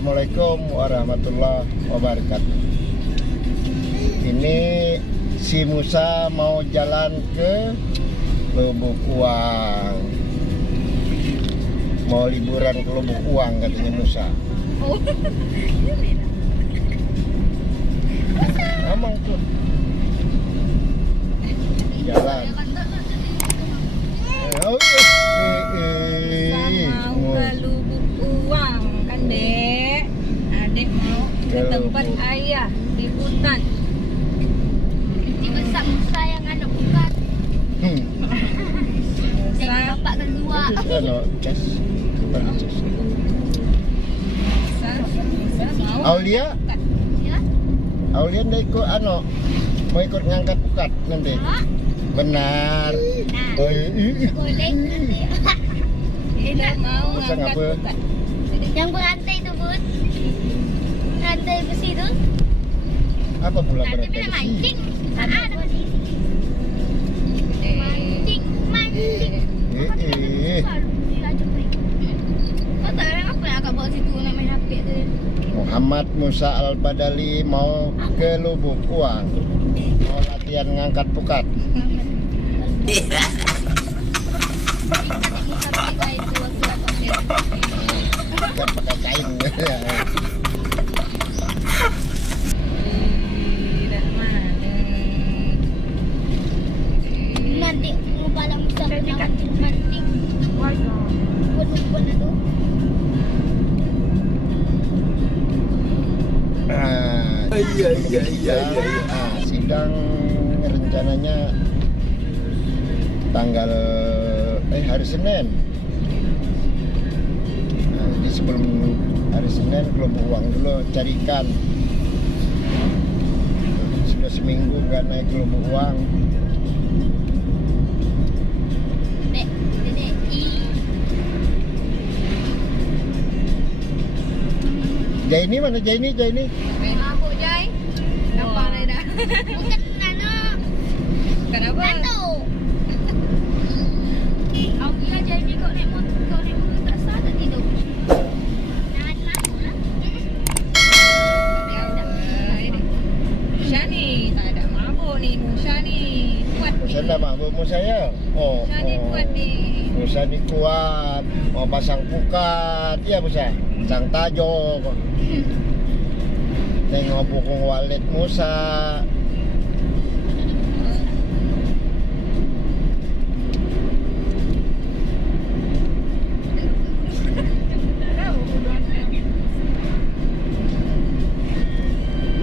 Assalamualaikum warahmatullahi wabarakatuh. Ini si Musa mau jalan ke Lubuk Uang. Mau liburan ke Lubuk Uang katanya Musa. Oh, Ngomong tuh. Jalan. Oh, mau ke Lubuk Uang kan, Dek? Adek mau ke tempat ayah di hutan. Nanti besar Musa yang anak bukan. Jadi bapak kedua. Aulia, Ya? Aulia ndak ikut mau ikut ngangkat pukat nanti. Benar. Nah, Oi. boleh nanti. Kita mau Bisa ngangkat ngapa? bukan. Yang berantai itu, Bud. Rantai besi itu. Apa pula Nanti berat bila besi? mancing. Ada besi. Mancing. Kau tahu yang apa yang akak bawa situ nak main HP tu? Muhammad Musa Al-Badali mau ke Lubuk Uang. Mau latihan ngangkat pukat. Bukan pakai kain. Tidak mana. Nanti lupa lah Musa mancing. Buat itu. Sidang rencananya tanggal hari Senin. Nah, jadi sebelum hari Senin belum uang dulu cari ikan. Sudah seminggu nggak naik Lubuk Uang. Dek, Jaini mana Jaini? Mabuk, Jai. Nampak dah dah. bukan nano. Kenapa? Tahu. Aku kira jadi kau naik motor tak sah tak tidur. Jangan lalu lah. Musa ni tak ada mabuk ni. Musa ni kuat ni. Musa dah mabuk Musa ya? Musa ni kuat ni. Musa ni kuat. Mau pasang pukat. Ya Musa. Pasang tajo. Tengok buku wallet Musa.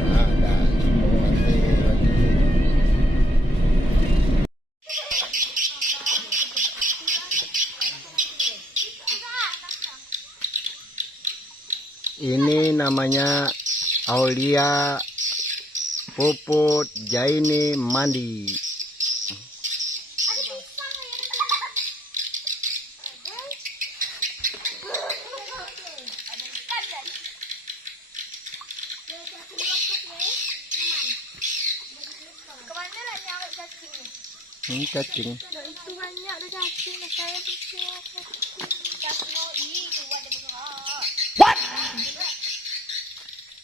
Ada semua nanti lagi. Ini namanya Aulia Puput Jaini mandi. Kemana lah ni awak cacing ni? Ini cacing. Itu banyak dah cacing dah saya besar cacing. Cacing itu buat dia besar.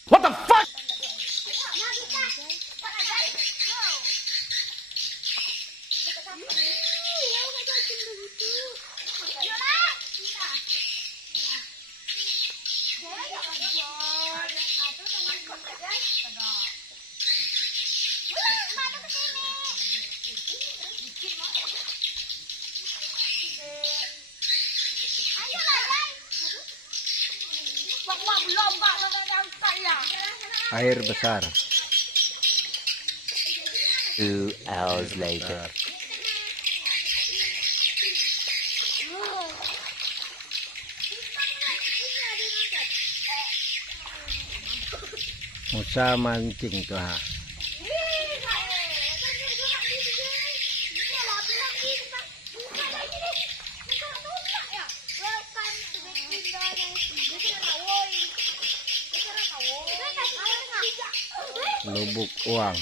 What the fuck? Ya kita. Cepat aja. Go. Dekat sampai. Ya nak cacing begitu. Yolah. Kita. Jangan jangan. Aduh teman kau guys. Ada. Mana ke sini? Bikin mak. Ayolah guys. Bawa belum pak yang saya. Air besar. 2 hours later. Musa mancing tuh ha. Lubuk Uang.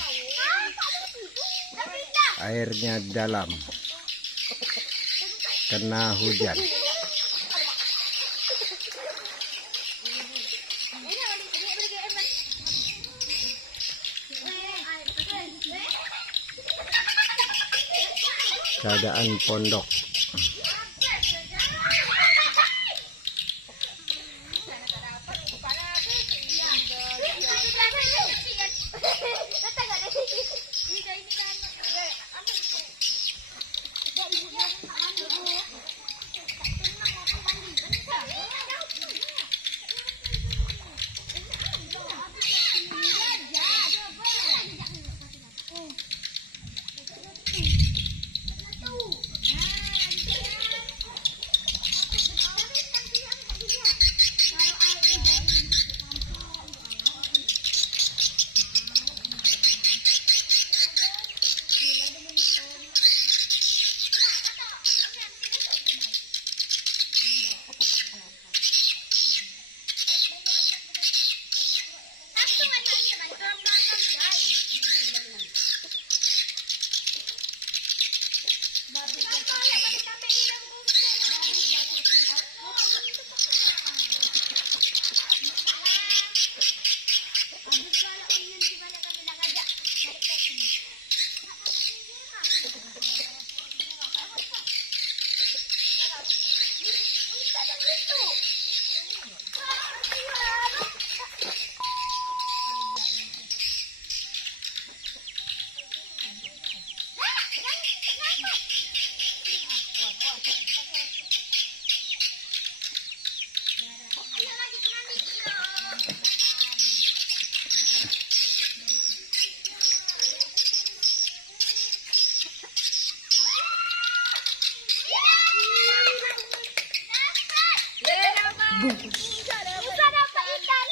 Airnya dalam. Kena hujan. keadaan pondok. Bisa dapat ikan.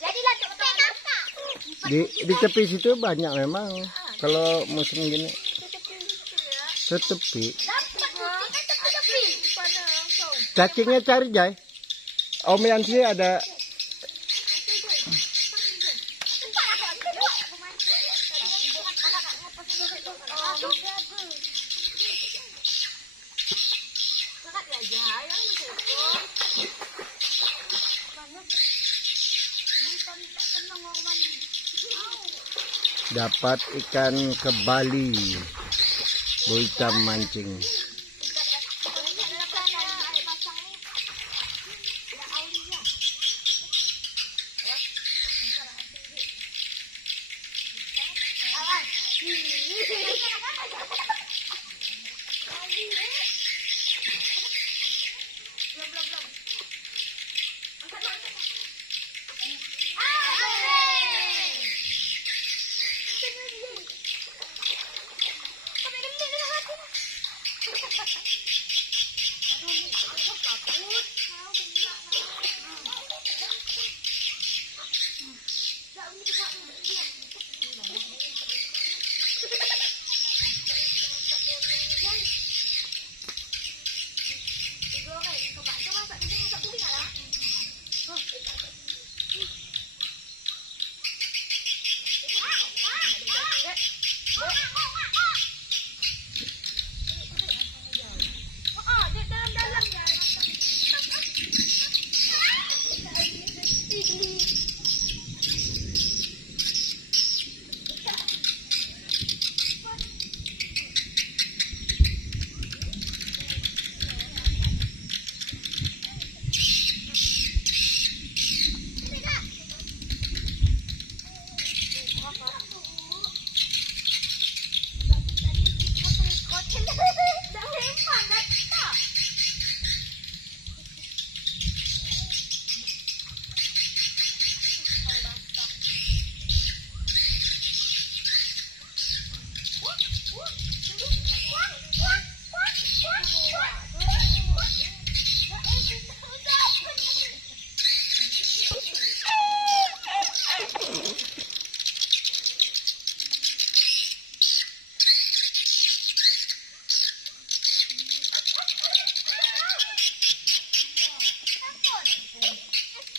Jadi lanjut ke kakak. Di tepi situ banyak memang. Kalau musim gini. Tepi. Dapat tepi. Cacingnya cari, Jai. Om Yansi ada. Dapat ikan kebali. Boitam mancing.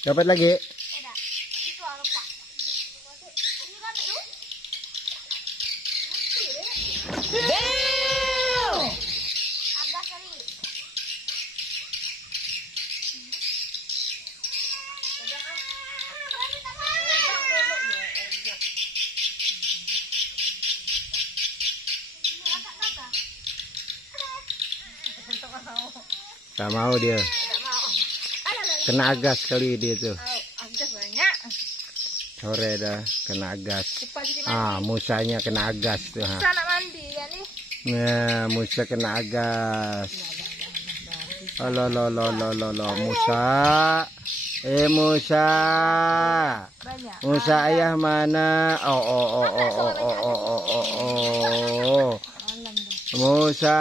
Dapat lagi. Tak mau dia. Tak mau. Alah. Kena agas kali dia tuh. Agak banyak. Sore dah kena agas. Cepat cuci mandi. Musanya kena agas tuh. Ha. Musa nak mandi kan nih. Nah, Musa kena agas. Lo, Musa. Musa. Banyak. Musa ayah mana? Oh. Malam dah. Musa.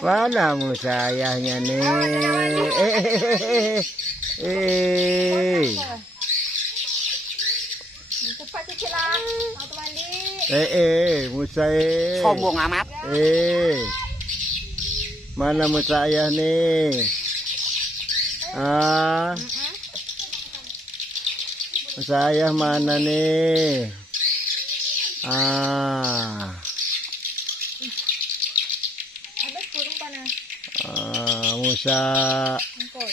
Mana Musa ayahnya nih? Cepat cuci lah. Mau tu mandi. Musa Sombong amat. Mana Musa ayah nih? Musa ayah mana nih? Habis burung panas. Musa. Angkut.